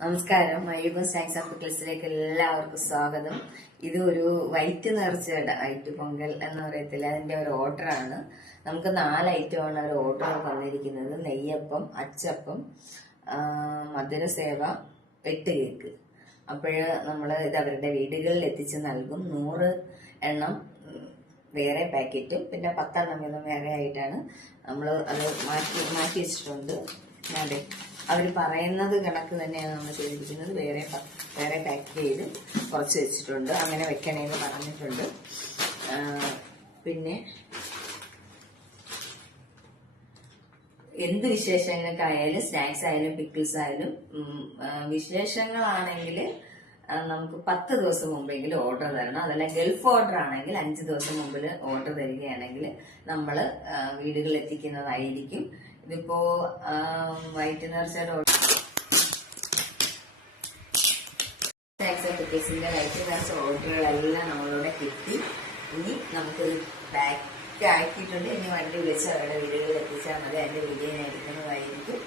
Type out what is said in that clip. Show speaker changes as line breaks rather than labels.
നമസ്കാരം. മയൂബ science and പിക്കിൾസിലേക്ക് എല്ലാവർക്കും സ്വാഗതം. ഇത് ഒരു വൈറ്റ് നേർച്ചയുടെ വൈറ്റ് പൊങ്കൽ എന്ന് പറയത്തില്ല. അതിന്റെ ഒരു ഓർഡറാണ് നമുക്ക് നാല് ഐറ്റം ഐറ്റമാണ് ഒരു ഓർഡർ തന്നിരിക്കുന്നത്. നെയ്യപ്പം അച്ചപ്പം മധുരസേവ വെട്ട് കേക്ക്. അപ്പോഴ് നമ്മൾ ഇത് അവരുടെ വീടുകളിൽ എത്തിച്ച് നൽകും. നൂറ് എണ്ണം വേറെ പാക്കറ്റും പിന്നെ പത്തെണ്ണം വീതം വേറെ ആയിട്ടാണ് നമ്മൾ അത് മാറ്റി മാറ്റി വെച്ചിട്ടുണ്ട്. അതെ അവർ പറയുന്നത് കണക്ക് തന്നെയാണ് നമ്മൾ ചെയ്തിരിക്കുന്നത്. വേറെ വേറെ പാക്ക് ചെയ്ത് കുറച്ച് വെച്ചിട്ടുണ്ട്. അങ്ങനെ വെക്കണേന്ന് പറഞ്ഞിട്ടുണ്ട്. പിന്നെ എന്ത് വിശേഷങ്ങൾക്കായാലും സ്നാക്സ് ആയാലും പിക്കിൾസ് ആയാലും വിശേഷങ്ങളാണെങ്കിൽ നമുക്ക് പത്ത് ദിവസം മുമ്പെങ്കിലും ഓർഡർ തരണം. അതല്ല ഗൾഫ് ഓർഡർ ആണെങ്കിൽ അഞ്ച് ദിവസം മുമ്പിൽ ഓർഡർ തരികയാണെങ്കിൽ നമ്മൾ വീടുകളിൽ എത്തിക്കുന്നതായിരിക്കും. ഇതിപ്പോ വൈറ്റ് ആൻഡ് പിക്കിൾസിന്റെ വൈറ്റ് നിറച്ച ഓർഡറുകളെല്ലാം നമ്മളിവിടെ കിട്ടി. ഇനി നമുക്ക് പാക്ക് ആക്കിയിട്ടുണ്ട്. ഇനി വണ്ടി വിളിച്ച് അവരുടെ വീടുകളിൽ എത്തിച്ചാൽ മതി. അതിന്റെ വിജയനായിരിക്കുന്നതായിരിക്കും